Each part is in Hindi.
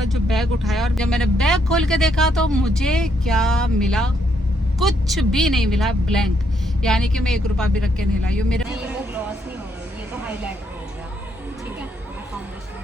अपना जो बैग उठाया और जब मैंने बैग खोल के देखा तो मुझे क्या मिला, कुछ भी नहीं मिला, ब्लैंक। यानी कि मैं 1 रुपया भी रख के नहीं लाई हूँ। मेरा नहीं, वो ग्लॉस नहीं होगा, ये तो हाईलाइट हो गया। ठीक है, मैं फाउंडेशन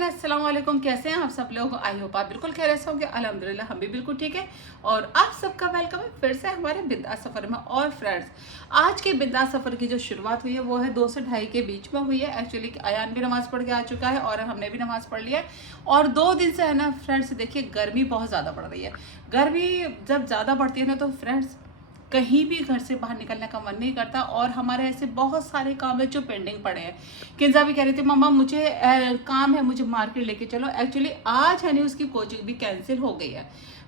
अस्सलाम वालेकुम। कैसे हैं आप सब लोग? आई होप आप बिल्कुल खैरियत से होंगे। अल्हम्दुलिल्लाह हम भी बिल्कुल ठीक है और आप सबका वेलकम है फिर से हमारे बिंदास सफ़र में। और फ्रेंड्स, आज के बिंदास सफ़र की जो शुरुआत हुई है वो है 2 से 2:30 के बीच में हुई है। एक्चुअली अयान भी नमाज़ पढ़ के आ चुका है और हमने भी नमाज़ पढ़ लिया है। और 2 दिन से है ना फ्रेंड्स, देखिए गर्मी बहुत ज़्यादा पड़ रही है। गर्मी जब ज़्यादा बढ़ती है ना तो फ्रेंड्स कहीं भी घर से बाहर निकलने का मन नहीं करता। और हमारे ऐसे बहुत सारे काम है जो पेंडिंग पड़े हैं। किंजा भी कह रही थी मम्मा मुझे काम है, मुझे मार्केट लेके चलो। एक्चुअली आज है नहीं, उसकी कोचिंग भी कैंसिल हो गई है।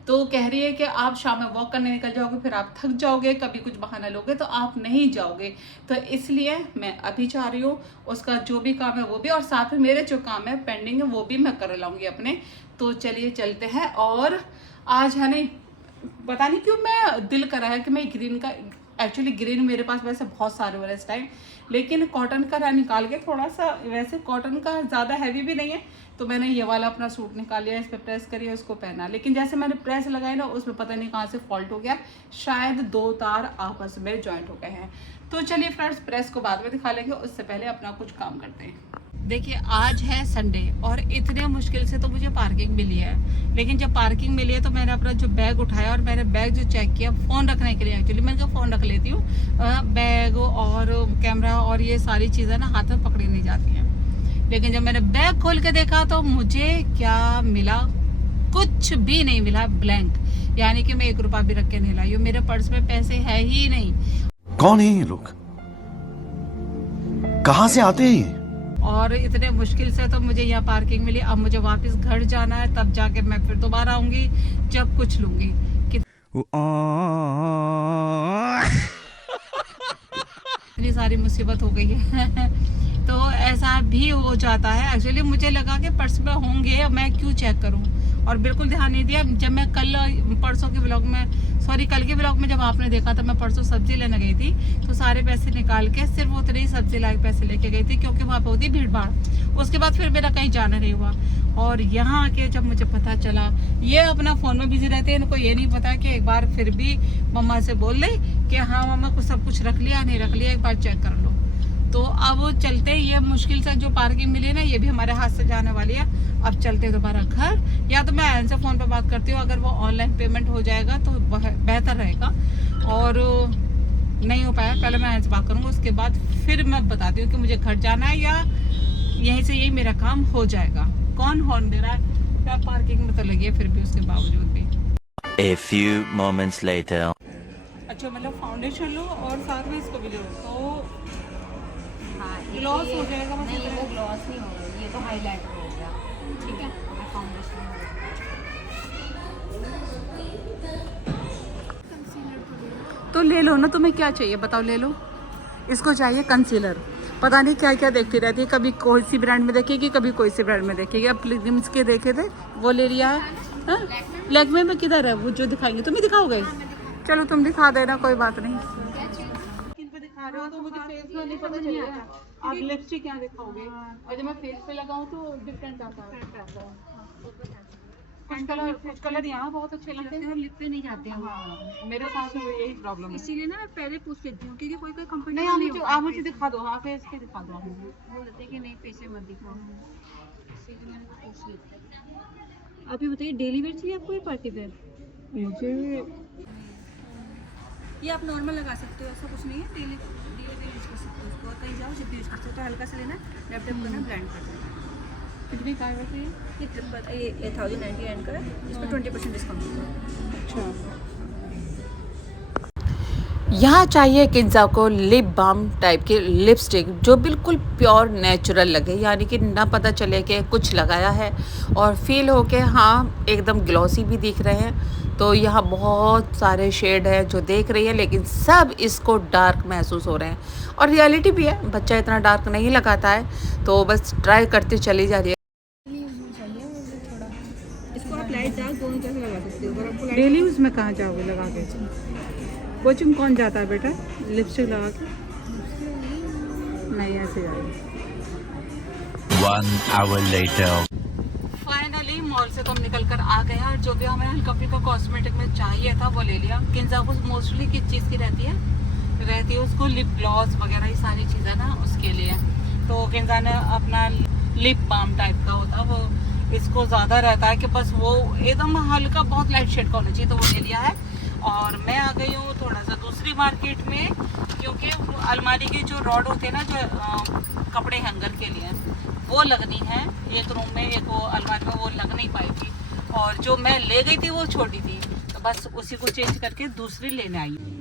तो कह रही है कि आप शाम में वॉक करने निकल जाओगे, फिर आप थक जाओगे, कभी कुछ बहाना लोगे तो आप नहीं जाओगे। तो इसलिए मैं अभी जा रही हूँ, उसका जो भी काम है वो भी, और साथ में मेरे जो काम है पेंडिंग है वो भी मैं कर लाऊंगी अपने। तो चलिए चलते हैं। और आज है नहीं, पता नहीं क्यों मैं दिल करा है कि मैं ग्रीन का, एक्चुअली ग्रीन मेरे पास वैसे बहुत सारे हो रहे हैं इस टाइम, लेकिन कॉटन का निकाल के थोड़ा सा, वैसे कॉटन का ज़्यादा हैवी भी नहीं है, तो मैंने ये वाला अपना सूट निकाल लिया, इस पर प्रेस करिए, उसको पहना। लेकिन जैसे मैंने प्रेस लगाई ना, उसमें पता नहीं कहाँ से फॉल्ट हो गया, शायद 2 तार आपस में जॉइंट हो गए हैं। तो चलिए फ्रेंड्स, प्रेस को बाद में दिखा लेंगे, उससे पहले अपना कुछ काम करते हैं। देखिए आज है संडे और इतने मुश्किल से तो मुझे पार्किंग मिली है। लेकिन जब पार्किंग मिली है तो मैंने अपना जो बैग उठाया और मैंने बैग जो चेक किया फ़ोन रखने के लिए, एक्चुअली मैंने कहा फ़ोन रख लेती हूँ, बैग और कैमरा और ये सारी चीज़ें ना हाथ में पकड़ी नहीं जाती हैं। लेकिन जब मैंने बैग खोल के देखा तो मुझे क्या मिला, कुछ भी नहीं मिला, ब्लैंक। यानी कि मैं 1 रुपया भी रख के नहीं लाई हूँ। मेरे पर्स में पैसे है ही नहीं। कौन है ये लोग, कहाँ से आते हैं? और इतने मुश्किल से तो मुझे यहाँ पार्किंग मिली। अब मुझे वापस घर जाना है, तब जाके मैं फिर दोबारा आऊंगी जब कुछ लूंगी। इतनी सारी मुसीबत हो गई है तो ऐसा भी हो जाता है। एक्चुअली मुझे लगा कि पर्स में होंगे, मैं क्यों चेक करूं, और बिल्कुल ध्यान नहीं दिया। जब मैं परसों के व्लॉग में, सॉरी कल के व्लॉग में जब आपने देखा था, मैं परसों सब्जी लेने गई थी तो सारे पैसे निकाल के सिर्फ उतने ही सब्जी लायक पैसे लेके गई थी, क्योंकि वहाँ पे होती भीड़ भाड़। उसके बाद फिर मेरा कहीं जाना नहीं हुआ। और यहाँ आके जब मुझे पता चला, ये अपना फ़ोन में बिजी रहते हैं, इनको ये नहीं पता कि एक बार फिर भी मम्मा से बोल ले कि हाँ मम्मा को सब कुछ रख लिया नहीं रख लिया, एक बार चेक कर लो। तो अब चलते, ये मुश्किल से जो पार्किंग मिली ना ये भी हमारे हाथ से जाने वाली है। अब चलते हैं दोबारा घर, या तो मैं आयन से फ़ोन पे बात करती हूँ, अगर वो ऑनलाइन पेमेंट हो जाएगा तो बेहतर रहेगा। और नहीं हो पाया, पहले मैं आयन से बात करूँगी, उसके बाद फिर मैं बताती हूँ कि मुझे घर जाना है या यहीं से यही मेरा काम हो जाएगा। कौन हॉर्न दे रहा है? क्या पार्किंग में तो लगी है फिर भी, उसके बावजूद भी। A few moments later. अच्छा मतलब फाउंडेशन लो और साथ में इसको भी लो तो ग्लॉस हो जाएगा। नहीं, वो ग्लॉस नहीं होगा, ये तो हाईलाइट हो गया। ठीक है, मैं फाउंडेशन तो ले लो ना, तुम्हें क्या चाहिए बताओ, ले लो। इसको चाहिए कंसीलर, पता नहीं क्या क्या देखती रहती है, कभी कोई सी ब्रांड में देखेगी, कभी कोई सी ब्रांड में देखेगी। अब फिल्म्स के देखे थे वो ले लिया है। लैक्मे में किधर है वो जो दिखाएंगे, तुम ही दिखाओगे? चलो तुम दिखा देना, कोई बात नहीं। दिखा रहे हो तो मुझे फेस में नहीं पता चलेगा, आप लिपस्टिक क्या दिखाओगे, और जब मैं फेस पे लगाऊं तो डिफरेंट आता है। कुछ कलर यहाँ बहुत अच्छे लगते हैं और लिप पे नहीं जाते हैं। हाँ, मेरे साथ यही प्रॉब्लम है, इसीलिए ना मैं पहले पूछ लेती हूँ, क्योंकि कोई कंपनी नहीं। आप मुझे दिखा दो, हाँ फेस के दिखा दो। बोल देते कि नहीं फेस मत दिखाओ, इसीलिए मैंने पूछ लिया। आप ये बताइए, डेली वेयर चाहिए आपको या पार्टी वेयर? मुझे ये आप नॉर्मल लगा सकते हो, ऐसा कुछ नहीं है। डेली वेयर यूज़ कर सकते हो इसको, और कहीं जाओ जब यूज़ कर सकते हो। हल्का सा लेना, लैपटॉप करना, ब्लेंड कर देना। कितनी का है ये? ये 1099 का है, इस पर 20% डिस्काउंट। अच्छा यहाँ चाहिए किन्जा को लिप बाम टाइप की लिपस्टिक जो बिल्कुल प्योर नेचुरल लगे, यानी कि ना पता चले कि कुछ लगाया है और फील हो के हाँ एकदम ग्लॉसी भी दिख रहे हैं। तो यहाँ बहुत सारे शेड हैं जो देख रही है, लेकिन सब इसको डार्क महसूस हो रहे हैं और रियलिटी भी है, बच्चा इतना डार्क नहीं लगाता है, तो बस ट्राई करते चली जा रही है। इसको आप लाइट डार्क दोनों तरह से लगा सकते हो। अगर आपको लाइट डेली यूज़ में कहाँ जाओगे लगा के? कोचिंग कौन जाता है बेटा लिपस्टिक लगा के? नहीं ऐसे जा रही। 1 hour later. फाइनली मॉल से तो हम निकल कर आ गए और जो भी हमें हल्का फुल्का कॉस्मेटिक में चाहिए था वो ले लिया। किन्जा को मोस्टली किस चीज़ की रहती है उसको लिप ग्लॉस वगैरह ये सारी चीज़ें ना उसके लिए। तो किन्जा ने अपना लिप बाम टाइप का होता वो इसको ज़्यादा रहता है कि बस वो एकदम हल्का बहुत लाइट शेड का होना चाहिए, तो वो ले लिया है। और मैं आ गई हूँ थोड़ा सा दूसरी मार्केट में, क्योंकि अलमारी की जो रॉड होते हैं ना जो कपड़े हैंगर के लिए वो लगनी है एक रूम में, एक वो अलमारी में वो लग नहीं पाई थी और जो मैं ले गई थी वो छोटी थी, तो बस उसी को चेंज करके दूसरी लेने आई हूँ।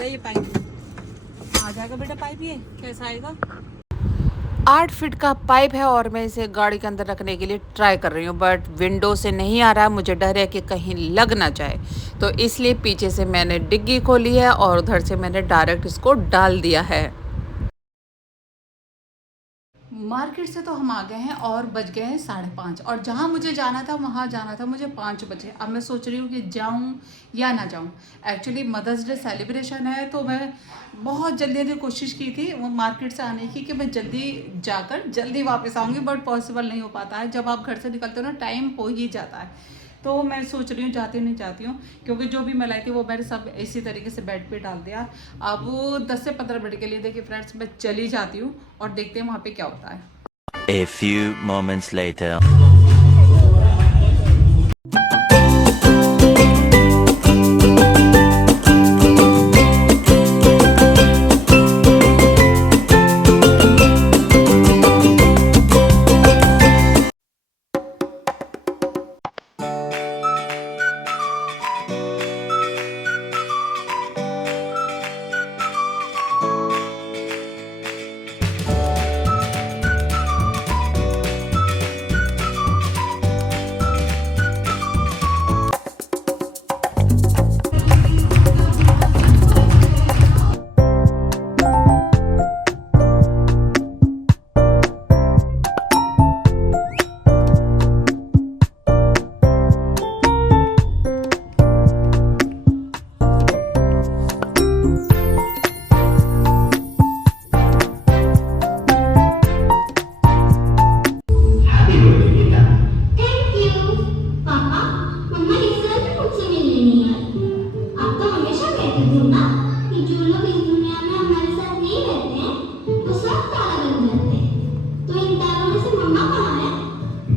ये पाइप आ जाएगा बेटा, पाइप ये कैसा आएगा? 8 फीट का पाइप है और मैं इसे गाड़ी के अंदर रखने के लिए ट्राई कर रही हूँ, बट विंडो से नहीं आ रहा है। मुझे डर है कि कहीं लग ना जाए, तो इसलिए पीछे से मैंने डिग्गी खोली है और उधर से मैंने डायरेक्ट इसको डाल दिया है। मार्केट से तो हम आ गए हैं और बज गए हैं 5:30 और जहाँ मुझे जाना था वहाँ जाना था मुझे 5 बजे। अब मैं सोच रही हूँ कि जाऊँ या ना जाऊँ। एक्चुअली मदर्स डे सेलिब्रेशन है, तो मैं बहुत जल्दी कोशिश की थी वो मार्केट से आने की कि मैं जल्दी जाकर जल्दी वापस आऊँगी, बट पॉसिबल नहीं हो पाता है। जब आप घर से निकलते हो ना टाइम हो ही जाता है। तो मैं सोच रही हूँ जाती हूँ नहीं जाती हूँ, क्योंकि जो भी मैं लाई थी वो मैंने सब इसी तरीके से बेड पे डाल दिया। अब वो 10 से 15 मिनट के लिए देखिए फ्रेंड्स मैं चली जाती हूँ और देखते हैं वहाँ पे क्या होता है। A few moments later.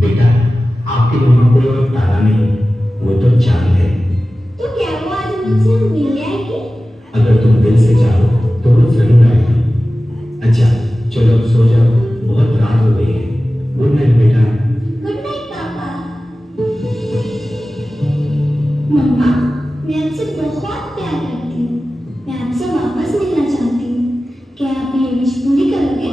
बेटा, आपके मम्मा कोई और तारा नहीं, वो तो चांद है। तो क्या वो आज मुझसे मिल जाएगी? अगर तुम दिल से चाहो तो वो जरूर आएगी। अच्छा चलो अब सो जाओ, बहुत रात हो गई है। गुड नाइट बेटा। गुड नाइट पापा। मम्मा, मैं आपसे बहुत प्यार करती हूँ। मैं आपसे वापस मिलना चाहती हूँ। क्या आप ये विश पूरी करोगे?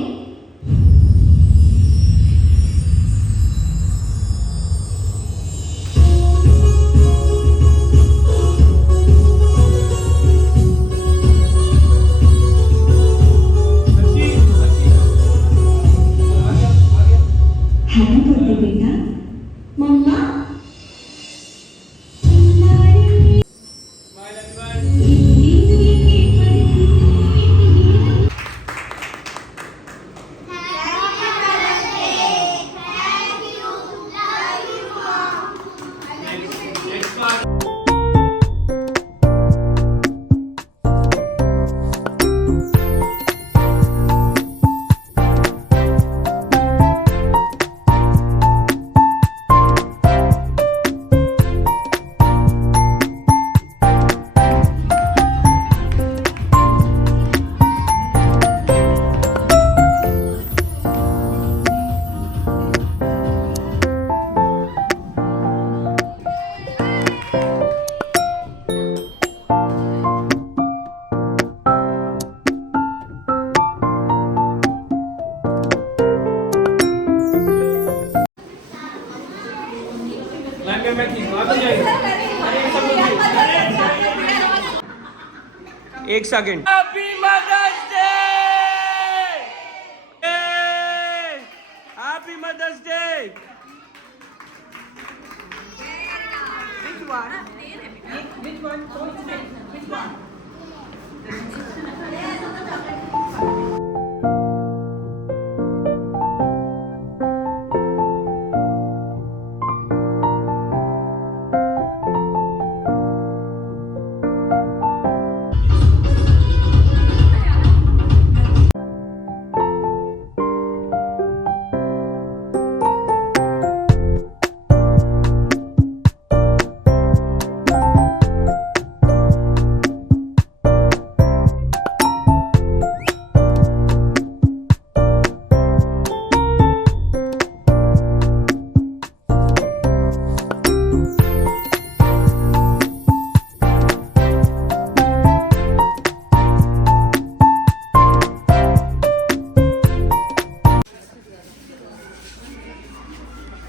हैप्पी बर्थडे बेटा। मम्मा एक second. Happy mother's day.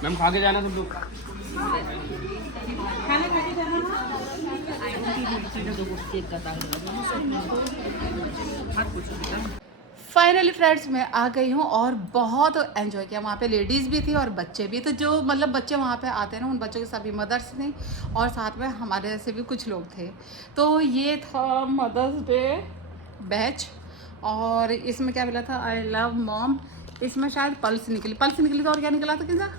Ma'am खा के जाना सब लोग। फाइनली फ्रेंड्स मैं आ गई हूँ और बहुत एंजॉय किया। वहाँ पे लेडीज़ भी थी और बच्चे भी। तो जो मतलब बच्चे वहाँ पे आते हैं ना, उन बच्चों के सभी मदर्स थी और साथ में हमारे जैसे भी कुछ लोग थे। तो ये था मदर्स डे बैच और इसमें क्या मिला था, आई लव मॉम। इसमें शायद पल्स निकली था और क्या निकला था किसा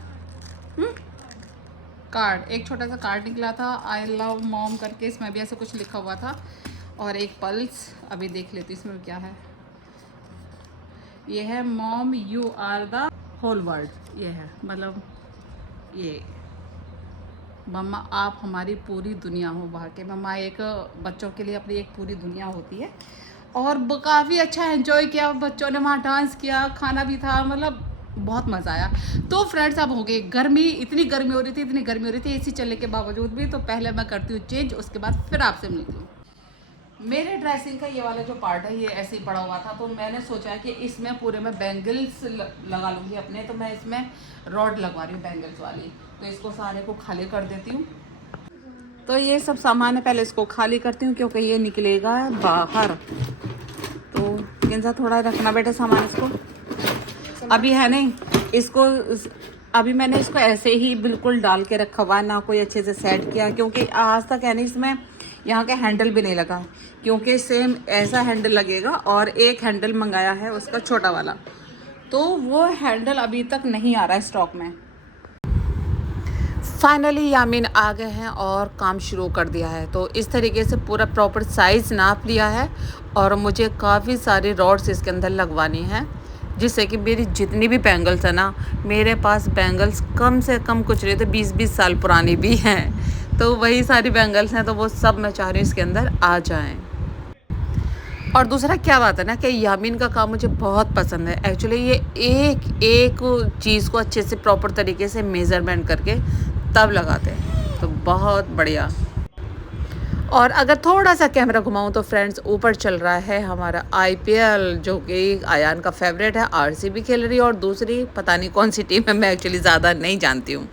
कार्ड, एक छोटा सा कार्ड निकला था आई लव मॉम करके। इसमें भी ऐसे कुछ लिखा हुआ था और एक पल्स। अभी देख लेती इसमें क्या है। ये है mom you are the whole world. ये है मतलब ये मम्मा आप हमारी पूरी दुनिया हो। वाकई मम्मा एक बच्चों के लिए अपनी एक पूरी दुनिया होती है। और काफ़ी अच्छा एंजॉय किया बच्चों ने, वहाँ डांस किया, खाना भी था, मतलब बहुत मज़ा आया। तो फ्रेंड्स अब हो गई गर्मी, इतनी गर्मी हो रही थी एसी चलने के बावजूद भी। तो पहले मैं करती हूँ चेंज, उसके बाद फिर आपसे मिलती हूँ। मेरे ड्रेसिंग का ये वाला जो पार्ट है ये ऐसे ही पड़ा हुआ था, तो मैंने सोचा कि इसमें पूरे में बैंगल्स लगा लूँगी अपने। तो मैं इसमें रॉड लगवा रही हूँ बैंगल्स वाली। तो इसको सारे को खाली कर देती हूँ। तो ये सब सामान है, पहले इसको खाली करती हूँ क्योंकि ये निकलेगा बाहर। तो गिंजा थोड़ा रखना बेटा सामान इसको। अभी है नहीं इसको, अभी मैंने इसको ऐसे ही बिल्कुल डाल के रखा हुआ, ना कोई अच्छे से सेट किया, क्योंकि आज तक है नहीं इसमें यहाँ के हैंडल भी नहीं लगा, क्योंकि सेम ऐसा हैंडल लगेगा और एक हैंडल मंगाया है उसका छोटा वाला, तो वो हैंडल अभी तक नहीं आ रहा है स्टॉक में। फाइनली यामीन आ गए हैं और काम शुरू कर दिया है। तो इस तरीके से पूरा प्रॉपर साइज़ नाप लिया है और मुझे काफ़ी सारी रॉड्स इसके अंदर लगवानी है, जिससे कि मेरी जितनी भी बैंगल्स है ना, मेरे पास बैंगल्स कम से कम कुछ नहीं तो 20-20 साल पुरानी भी हैं। तो वही सारी बैंगल्स हैं, तो वो सब मैं चाह रही हूँ इसके अंदर आ जाएं। और दूसरा क्या बात है ना कि यामीन का काम मुझे बहुत पसंद है। एक्चुअली ये एक एक चीज़ को अच्छे से प्रॉपर तरीके से मेज़रमेंट करके तब लगाते हैं, तो बहुत बढ़िया। और अगर थोड़ा सा कैमरा घुमाऊं तो फ्रेंड्स ऊपर चल रहा है हमारा IPL, जो कि आयान का फेवरेट है। RCB खेल रही है और दूसरी पता नहीं कौन सी टीम है, मैं एक्चुअली ज़्यादा नहीं जानती हूँ।